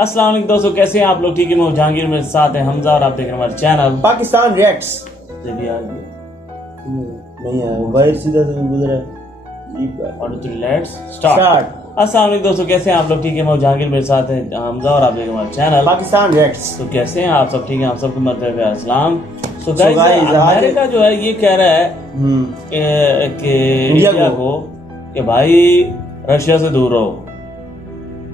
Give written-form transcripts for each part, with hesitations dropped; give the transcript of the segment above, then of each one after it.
अस्सलाम वालेकुम दोस्तों, कैसे हैं आप लोग? ठीक है, मैं जहांगीर, मेरे साथ है हमजा और आप देख रहे हैं हमारे चैनल पाकिस्तान रिएक्ट्स। भी आ गया नहीं है वायर सीधा से गुजरा है। और लेट्स स्टार्ट। अस्सलाम वालेकुम दोस्तों, कैसे हैं आप लोग? ठीक है, मैं जहांगीर, मेरे साथ है हमजा और आप देख रहे हैं हमारे चैनल पाकिस्तान रिएक्ट्स। तो कैसे हैं आप सब? ठीक है, आप सबको मरतबा अस्सलाम। सो guys, अमेरिका जो है ये कह रहा है कि इंडिया को कि भाई रशिया से दूर रहो।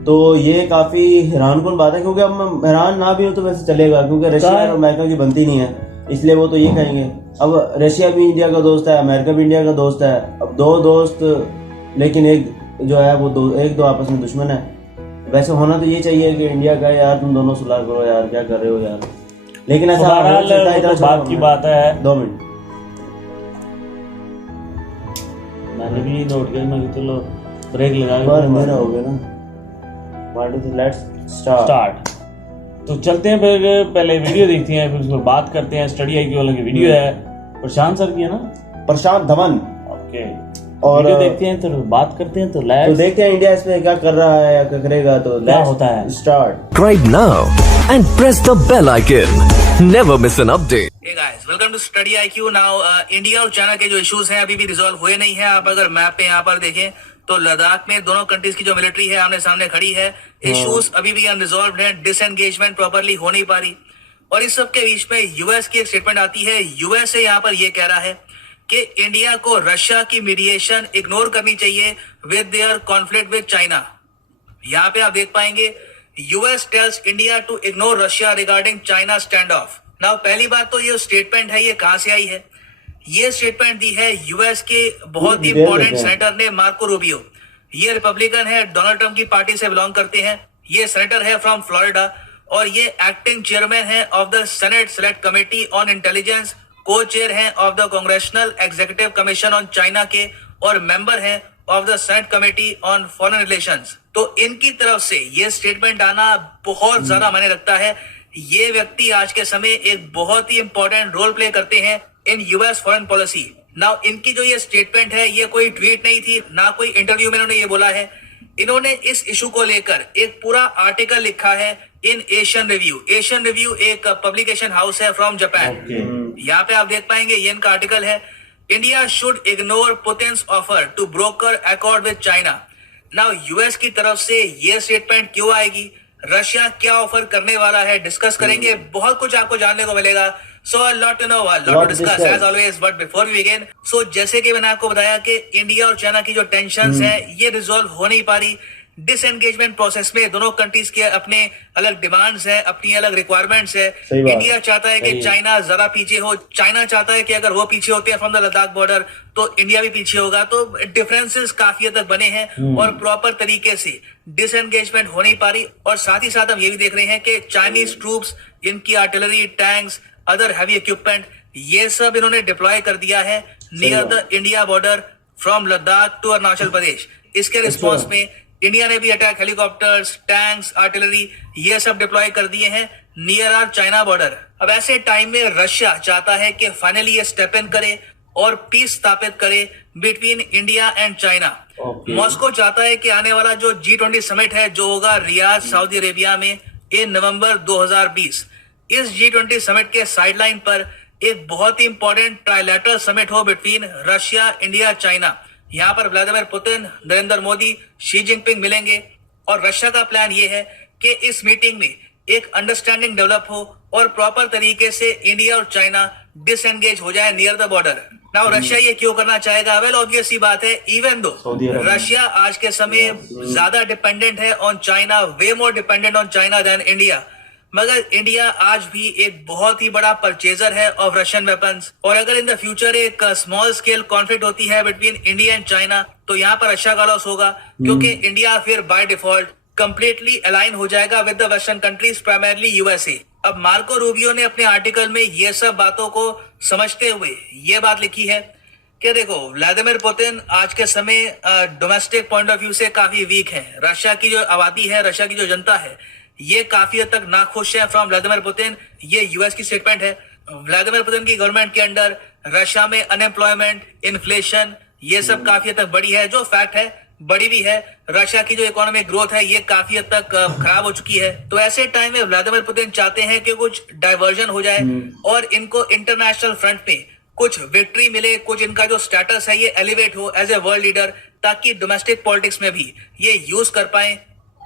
तो ये काफी हैरानकुन बात है, क्योंकि अब मैं हैरान ना भी हूँ तो वैसे चलेगा, क्योंकि रशिया और अमेरिका की बनती नहीं है, इसलिए वो तो ये कहेंगे। अब रशिया भी इंडिया का दोस्त है, अमेरिका भी इंडिया का दोस्त है। अब दो दोस्त, लेकिन एक जो है वो एक दो आपस में दुश्मन है। वैसे होना तो ये चाहिए कि इंडिया का यार तुम दोनों सुलह करो यार, क्या कर रहे हो यार। लेकिन ऐसा तो बात की बात है। 2 मिनट मैंने भी नोट किया, मैं चलो ब्रेक लगा मेरा हो गया ना। Let's start. तो चलते हैं, फिर पहले वीडियो देखते हैं, फिर उसको बात करते हैं। स्टडी IQ वालों की वीडियो है, प्रशांत सर की है ना, प्रशांत धवन। ओके, और वीडियो देखते हैं तो बात करते हैं। तो देखते हैं इंडिया इसमें क्या कर रहा है या क्या करेगा। तो क्या होता है। Start. Subscribe now and press the bell icon. Never miss an update. Hey guys, welcome to Study IQ. Now, India और चाइना के जो इश्यूज हैं अभी भी रिजॉल्व हुए नहीं है। आप अगर मैप पे यहाँ पर देखें तो लद्दाख में दोनों कंट्रीज की जो मिलिट्री है आमने सामने खड़ी है। इश्यूज अभी भी अनरिजॉल्व है, डिसएंगेजमेंट प्रॉपरली हो नहीं पा रही। और इस सब के बीच में यूएस की एक स्टेटमेंट आती है। यूएस यहाँ पर ये कह रहा है कि इंडिया को रशिया की मीडिएशन इग्नोर करनी चाहिए with their conflict with China. यहाँ पे आप देख पाएंगे, US tells India to ignore Russia regarding China stand off. Now पहली बात तो ये स्टेटमेंट है, ये कहां से आई है? ये स्टेटमेंट दी है यूएस के बहुत ही इंपॉर्टेंट सेनेटर ने, मार्को रूबियो। ये रिपब्लिकन है, डोनाल्ड ट्रंप की पार्टी से बिलोंग करते हैं। ये सेनेटर है फ्रॉम फ्लोरिडा और ये एक्टिंग चेयरमैन है of the senate select committee on intelligence, को चेयर है of the congressional executive commission on China के, और मेंबर है of the senate committee on foreign relations. तो इनकी तरफ से ये स्टेटमेंट आना बहुत ज्यादा मायने रखता है। ये व्यक्ति आज के समय एक बहुत ही इंपॉर्टेंट रोल प्ले करते हैं in US foreign policy. Now इनकी जो ये स्टेटमेंट है, ये कोई ट्वीट नहीं थी, ना कोई इंटरव्यू में इन्होंने ये बोला है। इन्होंने इस इशू को लेकर एक पूरा आर्टिकल लिखा है in Asian Review. Asian Review एक पब्लिकेशन हाउस है फ्रॉम जापान। यहाँ पे आप देख पाएंगे, ये इनका आर्टिकल है, India should ignore Putin's offer to broker accord with China. Now US की तरफ से ये स्टेटमेंट क्यों आएगी, रशिया क्या ऑफर करने वाला है, डिस्कस करेंगे। बहुत कुछ आपको जानने को मिलेगा। So a lot to know, a lot to discuss as always. But before we begin, so जैसे कि मैंने आपको बताया कि इंडिया और चाइना की जो टेंशन्स हैं ये रिजॉल्व हो नहीं पा रही। डिसएंगेजमेंट प्रोसेस में दोनों कंट्रीज के अपने अलग डिमांड्स है, अपनी अलग रिक्वायरमेंट्स है। इंडिया चाहता है कि चाइना जरा पीछे हो, चाइना चाहता है कि अगर वो पीछे होते हैं फ्रॉम द लद्दाख बॉर्डर तो इंडिया भी पीछे होगा। तो डिफरेंसेस काफी हद तक बने हैं और प्रॉपर तरीके से डिसएंगेजमेंट हो नहीं पा रही। और साथ ही साथ हम ये भी देख रहे हैं कि चाइनीज ट्रूप्स, इनकी artillery, tanks, other heavy equipment, ये सब इन्होंने डिप्लॉय कर दिया है near the India border from Ladakh to Arunachal Pradesh. इसके रिस्पॉन्स में इंडिया ने भी अटैक हेलीकॉप्टर्स, टैंक्स, आर्टिलरी ये सब डिप्लॉय कर दिए हैं नियर आर चाइना बॉर्डर। अब ऐसे टाइम में रशिया चाहता है कि फाइनली ये स्टेप इन करे और पीस स्थापित करे between India and China. Moscow चाहता है कि आने वाला जो G20 समिट है जो होगा रियाद, सऊदी अरेबिया में इन नवंबर 2020, इस G20 समिट के साइडलाइन पर एक बहुत ही इंपॉर्टेंट ट्राइलैटरल समिट हो बिटवीन रशिया, इंडिया, चाइना। यहाँ पर Vladimir Putin, Narendra Modi, Xi Jinping मिलेंगे और रशिया का प्लान ये है कि इस मीटिंग में एक अंडरस्टैंडिंग डेवलप हो और प्रॉपर तरीके से इंडिया और चाइना डिसएंगेज हो जाए near the border. Now Russia ये क्यों करना चाहेगा? वेल ऑब्वियस सी बात है, इवन दो रशिया आज के समय ज्यादा डिपेंडेंट है on China, way more dependent on China than India, मगर इंडिया आज भी एक बहुत ही बड़ा परचेजर है ऑफ रशियन वेपन्स। और अगर इन द फ्यूचर एक स्मॉल स्केल कॉन्फ्लिक्ट होती है बिटवीन इंडिया एंड चाइना तो यहाँ पर रशिया का लॉस होगा, क्योंकि इंडिया फिर बाय डिफॉल्ट कंप्लीटली अलाइन हो जाएगा with the western countries, primarily USA. अब मार्को रूबियो ने अपने आर्टिकल में ये सब बातों को समझते हुए ये बात लिखी है कि देखो, व्लादिमीर पुतिन आज के समय डोमेस्टिक पॉइंट ऑफ व्यू से काफी वीक है। रशिया की जो आबादी है, रशिया की जो जनता है, ये काफी हद तक नाखुश है फ्रॉम व्लादिमीर पुतिन। ये यूएस की स्टेटमेंट है। व्लादिमीर पुतिन की गवर्नमेंट के अंडर रशिया में अनएम्प्लॉयमेंट, इन्फ्लेशन, ये सब काफी हद तक बड़ी है, जो फैक्ट है। बढ़ी भी है। रशिया की जो इकोनॉमिक ग्रोथ है ये काफी हद तक खराब हो चुकी है। तो ऐसे टाइम में व्लादिमीर पुतिन चाहते हैं कि कुछ डाइवर्जन हो जाए और इनको इंटरनेशनल फ्रंट पे कुछ विक्ट्री मिले, कुछ इनका जो स्टेटस है ये एलिवेट हो एज ए वर्ल्ड लीडर, ताकि डोमेस्टिक पॉलिटिक्स में भी ये यूज कर पाए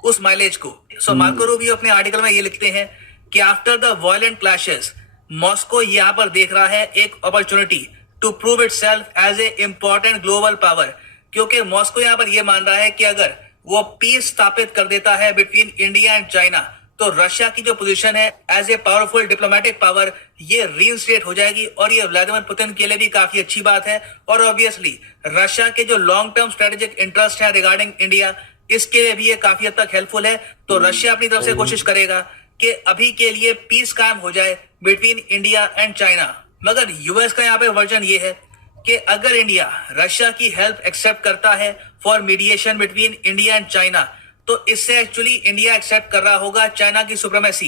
उस माइलेज को। सो मार्को रूबियो अपने आर्टिकल में ये लिखते हैं कि after the violent clashes Moscow यहाँ पर देख रहा है एक opportunity to prove itself as a important global power, क्योंकि मॉस्को यहाँ पर यह मान रहा है कि अगर वो पीस स्थापित कर देता है बिटवीन इंडिया एंड चाइना तो रशिया की जो पोजीशन है as a powerful diplomatic power ये रीइंस्टेट हो जाएगी और ये व्लादिमीर पुतिन के लिए भी काफी अच्छी बात है। और ऑब्वियसली रशिया के जो लॉन्ग टर्म स्ट्रेटेजिक इंटरेस्ट है रिगार्डिंग इंडिया, इसके लिए भी ये काफी हद तक हेल्पफुल है। तो रशिया अपनी तरफ से कोशिश करेगा कि अभी के लिए पीस कायम हो जाए बिटवीन इंडिया एंड चाइना। मगर यूएस का यहाँ पे वर्जन ये है कि अगर इंडिया रशिया की हेल्प एक्सेप्ट करता है for mediation between India and China तो इससे एक्चुअली इंडिया एक्सेप्ट कर रहा होगा चाइना की सुप्रीमेसी,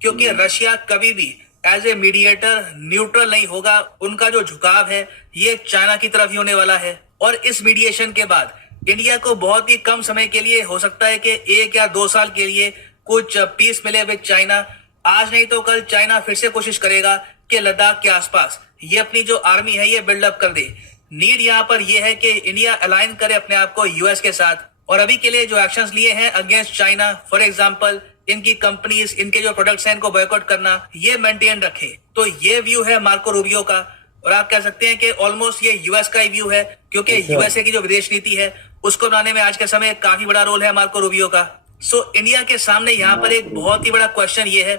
क्योंकि रशिया कभी भी एज ए मीडिएटर न्यूट्रल नहीं होगा। उनका जो झुकाव है ये चाइना की तरफ ही होने वाला है। और इस मीडिएशन के बाद इंडिया को बहुत ही कम समय के लिए हो सकता है कि 1 या 2 साल के लिए कुछ पीस मिले विद चाइना। आज नहीं तो कल चाइना फिर से कोशिश करेगा कि लद्दाख के आसपास ये अपनी जो आर्मी है ये बिल्डअप कर दे। नीड यहाँ पर ये है कि इंडिया अलाइन करे अपने आप को यूएस के साथ और अभी के लिए जो एक्शंस लिए हैं अगेंस्ट चाइना, फॉर एग्जांपल इनकी कंपनीज, इनके जो प्रोडक्ट्स हैं इनको बॉयकॉट करना, ये मेंटेन रखे। तो ये व्यू है मार्को रूबियो का और आप कह सकते हैं कि ऑलमोस्ट ये यूएस का ही व्यू है, क्योंकि यूएसए की जो विदेश नीति है उसको बनाने में आज के समय काफी बड़ा रोल है मार्को रूबियो का। सो इंडिया के सामने यहाँ पर एक बहुत ही बड़ा क्वेश्चन ये है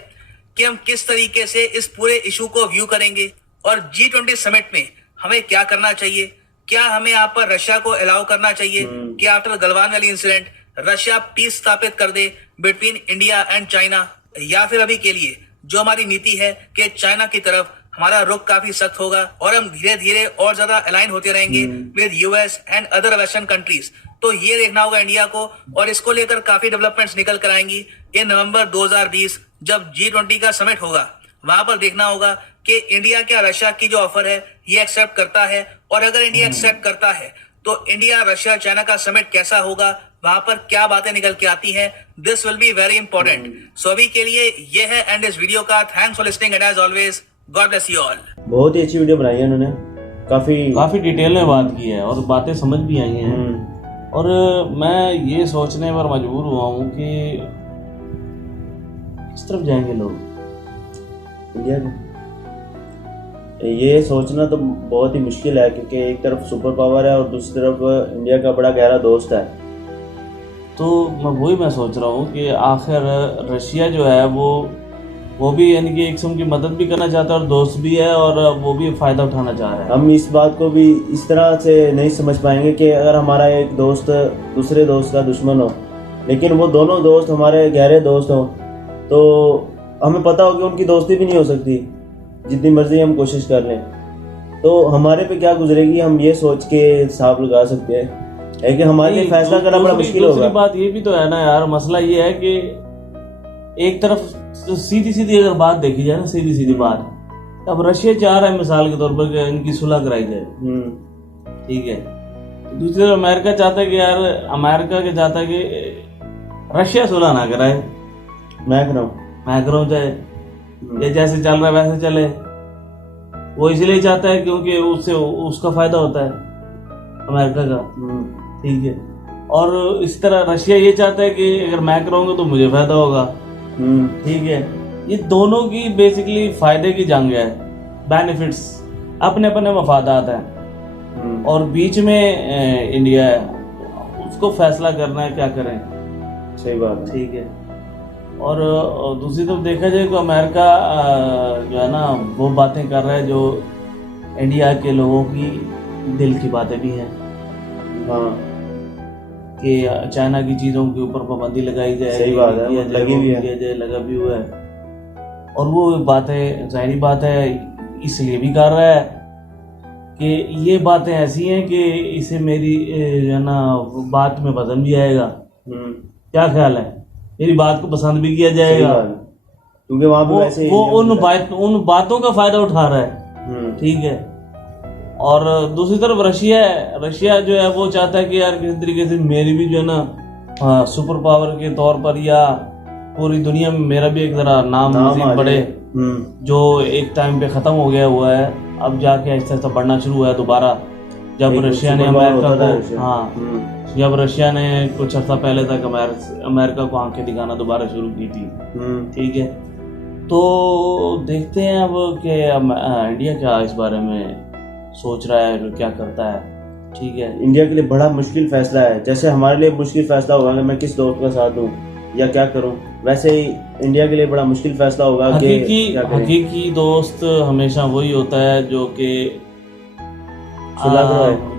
कि हम किस तरीके से इस पूरे इशू को व्यू करेंगे और G20 समिट में हमें क्या करना चाहिए। क्या हमें यहाँ पर रशिया को अलाउ करना चाहिए कि after Galwan valley incident Russia peace स्थापित कर दे बिटवीन इंडिया एंड चाइना, या फिर अभी के लिए जो हमारी नीति है कि चाइना की तरफ हमारा रुख काफी सख्त होगा और हम धीरे धीरे और ज्यादा अलाइन होते रहेंगे with US and other western countries. तो ये देखना होगा इंडिया को और इसको लेकर काफी डेवलपमेंट्स निकल कर आएंगी। ये नवंबर 2020 जब G20 का समिट होगा वहां पर देखना होगा कि इंडिया क्या रशिया की जो ऑफर है ये एक्सेप्ट करता है, और अगर इंडिया एक्सेप्ट करता है तो इंडिया रशिया चाइना का समिट कैसा होगा, वहां पर क्या बातें निकल के आती हैं। This will be very important. So अभी के लिए ये है एंड इस वीडियो का। Thanks for listening and as always God bless you all. बहुत ही अच्छी वीडियो बनाई है उन्होंने, काफी डिटेल में बात की है और बातें समझ भी आई हैं। और मैं ये सोचने पर मजबूर हुआ हूँ कि किस तरफ जाएंगे लोग इंडिया के। ये सोचना तो बहुत ही मुश्किल है, क्योंकि एक तरफ सुपर पावर है और दूसरी तरफ इंडिया का बड़ा गहरा दोस्त है। तो मैं सोच रहा हूँ कि आखिर रशिया जो है वो भी यानी कि एक किस्म की मदद भी करना चाहता है और दोस्त भी है, और वो भी फ़ायदा उठाना चाह रहा है। हम इस बात को भी इस तरह से नहीं समझ पाएंगे कि अगर हमारा एक दोस्त दूसरे दोस्त का दुश्मन हो, लेकिन वो दोनों दोस्त हमारे गहरे दोस्त हों, तो हमें पता हो कि उनकी दोस्ती भी नहीं हो सकती जितनी मर्जी हम कोशिश कर लें। तो हमारे पे क्या गुजरेगी हम ये सोच के हिसाब लगा सकते हैं कि हमारे लिए फैसला करना बड़ा मुश्किल होगा। दूसरी बात ये भी तो है ना यार, मसला ये है कि एक तरफ तो सीधी अगर बात देखी जाए ना, सीधी बात, अब रशिया चाह रहा है मिसाल के तौर पर कि इनकी सुलह कराई जाए, ठीक है। दूसरी तरफ अमेरिका चाहता है कि यार अमेरिका के चाहता है कि रशिया सुलह ना कराए, मैं कराऊं चाहे ये जैसे चल रहा है वैसे चले। वो इसलिए चाहता है क्योंकि उससे उसका फायदा होता है अमेरिका का, ठीक है। और इस तरह रशिया ये चाहता है कि अगर मैं कराऊंगा तो मुझे फायदा होगा, ठीक है। ये दोनों की बेसिकली फायदे की जंग है, बेनिफिट्स अपने अपने मफादात हैं, और बीच में इंडिया है, उसको फैसला करना है क्या करें। सही बात है, ठीक है। और दूसरी तरफ देखा जाए तो अमेरिका जो है ना वो बातें कर रहा है जो इंडिया के लोगों की दिल की बातें भी हैं, कि चाइना की चीज़ों के ऊपर पाबंदी लगाई जाए। सही बात है, लगी भी है, लगा भी हुआ है। और वो बातें जाहिर बात है इसलिए भी कर रहा है कि ये बातें ऐसी हैं कि इसे मेरी जो है ना बात में वजन भी आएगा। क्या ख्याल है, मेरी बात को पसंद भी किया जाएगा, क्योंकि वहाँ पे वैसे वो उन बातों का फायदा उठा रहा है, ठीक है। और दूसरी तरफ रशिया है, रशिया जो है वो चाहता है कि यार किसी तरीके से मेरी भी जो है ना सुपर पावर के तौर पर या पूरी दुनिया में मेरा भी एक जरा नाम मजीद बढ़े, जो एक टाइम पे खत्म हो गया हुआ है, अब जाके आहिस्ता आहिस्ता बढ़ना शुरू हुआ है दोबारा। जब रशिया ने अमेरिका को जब रशिया ने कुछ अर्सा पहले तक अमेरिका को आंखें दिखाना दोबारा शुरू की थी, ठीक है। तो देखते हैं अब कि इंडिया क्या इस बारे में सोच रहा है, क्या करता है, ठीक है। इंडिया के लिए बड़ा मुश्किल फैसला है, जैसे हमारे लिए मुश्किल फैसला होगा कि मैं किस दोस्त का साथ दूं या क्या करूं, वैसे ही इंडिया के लिए बड़ा मुश्किल फैसला होगा कि हकीकी दोस्त हमेशा वही होता है जो कि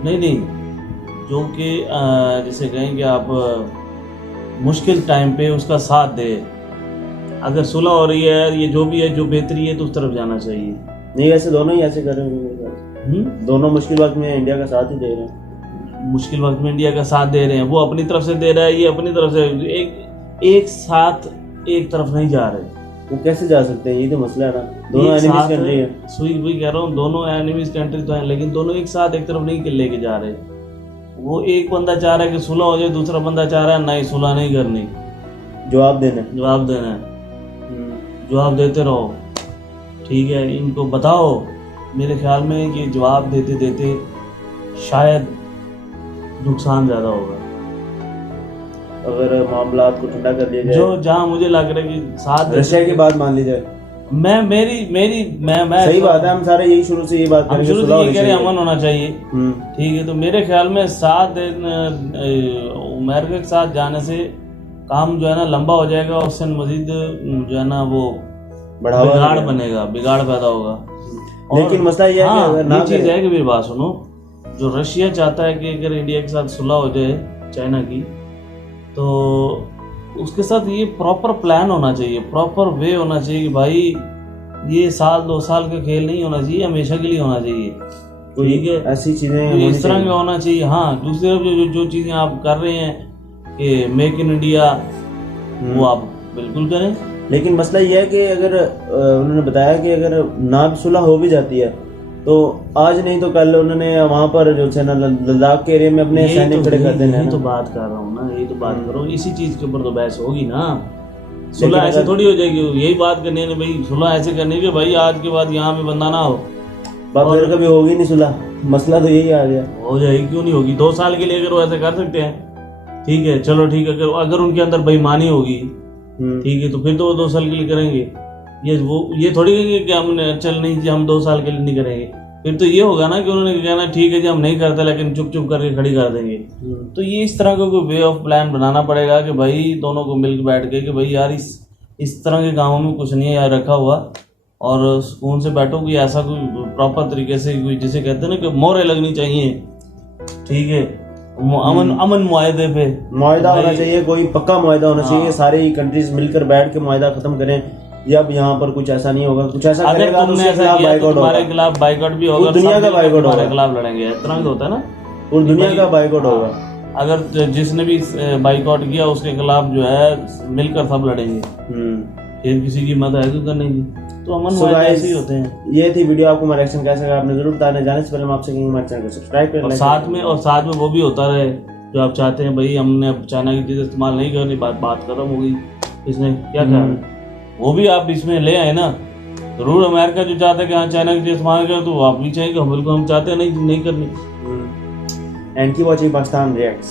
नहीं जो कि जैसे कहेंगे आप मुश्किल टाइम पे उसका साथ दे। अगर सुलह हो रही है, ये जो भी है, जो बेहतरी है, तो उस तरफ जाना चाहिए। नहीं, ऐसे दोनों ही ऐसे कर रहे हैं, दोनों मुश्किल वक्त में इंडिया का साथ ही दे रहे हैं। मुश्किल वक्त में इंडिया का साथ दे रहे हैं, वो अपनी तरफ से दे रहा है, ये अपनी तरफ से, एक साथ एक तरफ नहीं जा रहे। वो कैसे जा सकते हैं, ये तो मसला है ना। दोनों एनिमीज कंट्री है, वही कह रहा हूँ, दोनों एनिमीज कंट्री तो हैं, लेकिन दोनों एक साथ एक तरफ नहीं लेके जा रहे। वो एक बंदा चाह रहा है कि सुलह हो जाए, दूसरा बंदा चाह रहा है नहीं, सुलह नहीं करनी, जवाब देना है। जवाब देते रहो, ठीक है। इनको बताओ, मेरे ख्याल में ये जवाब देते देते शायद नुकसान ज्यादा होगा अगर मामला को ठंडा कर लिया जाए। जो जहाँ मुझे लग रहा है कि साथ रशिया की बात मान ली जाए, मैं सही बात है, हम सारे यही शुरू से ये बात शुरू से ये कह रहे अमन होना चाहिए, ठीक है। तो मेरे ख्याल में साथ अमेरिका के साथ जाने से काम जो है ना लंबा हो जाएगा, उससे मजीद जो है ना वो बिगाड़ पैदा होगा। लेकिन मसला यह है कि ये चीज है कि मेरी बात सुनो, जो रशिया चाहता है कि अगर इंडिया के साथ सुलह हो जाए चाइना की, तो उसके साथ ये प्रॉपर प्लान होना चाहिए, प्रॉपर वे होना चाहिए कि भाई ये साल 2 साल का खेल नहीं होना चाहिए, हमेशा के लिए होना चाहिए, ठीक है। ऐसी चीजें इस तरह का होना चाहिए। हाँ, दूसरी तरफ जो चीजें आप कर रहे हैं कि मेक इन इंडिया, वो आप बिल्कुल करें। लेकिन मसला यह है कि अगर उन्होंने बताया कि अगर ना सुलह हो भी जाती है तो आज नहीं तो कल उन्होंने वहां पर जो है ना लद्दाख के एरिया में अपने सैनिक खड़े कर देने। यही तो बात कर रहा हूँ ना, यही तो बात कर रहा हूँ, इसी चीज के ऊपर तो बहस होगी ना। सुलह ऐसे थोड़ी हो जाएगी, यही बात करनी है भाई, सुलह ऐसे करनी कि भाई आज के बाद यहाँ पे बंदा ना हो, बात फिर कभी होगी नहीं सुलह। मसला तो यही आ गया। हो जाएगी, क्यों नहीं होगी। 2 साल के लिए अगर वो ऐसे कर सकते हैं, ठीक है, चलो ठीक है। अगर उनके अंदर बेईमानी होगी, ठीक है, तो फिर तो वो 2 साल के लिए करेंगे। ये थोड़ी कहेंगे कि हमने चल नहीं जी हम 2 साल के लिए नहीं करेंगे। फिर तो ये होगा ना कि उन्होंने कहना ठीक है जी हम नहीं करते, लेकिन चुप चुप करके खड़ी कर देंगे। तो ये इस तरह का कोई वे ऑफ प्लान बनाना पड़ेगा कि भाई दोनों को मिलकर बैठ के कि भाई यार इस तरह के गाँवों में कुछ नहीं है यार रखा हुआ, और सुकून से बैठो। कोई ऐसा कोई प्रॉपर तरीके से कोई जिसे कहते हैं ना कि मोहरें लगनी चाहिए, ठीक है, अमन मुआहदे पे मुआहदा होना चाहिए, कोई पक्का मुआहदा होना चाहिए। सारी कंट्रीज मिलकर बैठ के मुआहदा खत्म करें। या अब यहाँ पर कुछ ऐसा नहीं होगा, कुछ ऐसा करेगा तो उसके खिलाफ बाइकआउट होगा, तुम्हारे खिलाफ बाइकआउट भी होगा, दुनिया का बाइकआउट होगा, तुम्हारे खिलाफ लड़ेंगे। इस तरह का होता है ना, पूरी दुनिया का बाइकआउट होगा। अगर जिसने भी बाइकआउट किया उसके खिलाफ जो है मिलकर सब लड़ेंगे, फिर किसी की मदद है तो करने की। तो अमन मुआहदे ऐसे ही होते हैं। ये थी वीडियो, आपको हमारा रिएक्शन कैसा लगा आपने जरूर बताना। जाने से पहले हम आपसे कहेंगे हमारे चैनल को सब्सक्राइब करें, और साथ में वो भी होता रहे जो आप चाहते हैं भाई हमने अब चाइना की चीज़ इस्तेमाल नहीं करनी, बात खत्म हो गई, इसमें क्या ख्याल है, वो भी आप इसमें ले आए ना। जरूर अमेरिका जो चाहता है कि हाँ चाइना की चीज़ इस्तेमाल करें, तो आप भी चाहेंगे, बिल्कुल हम चाहते हैं नहीं करनी। एंड की वॉचिंग पाकिस्तान रिएक्ट्स।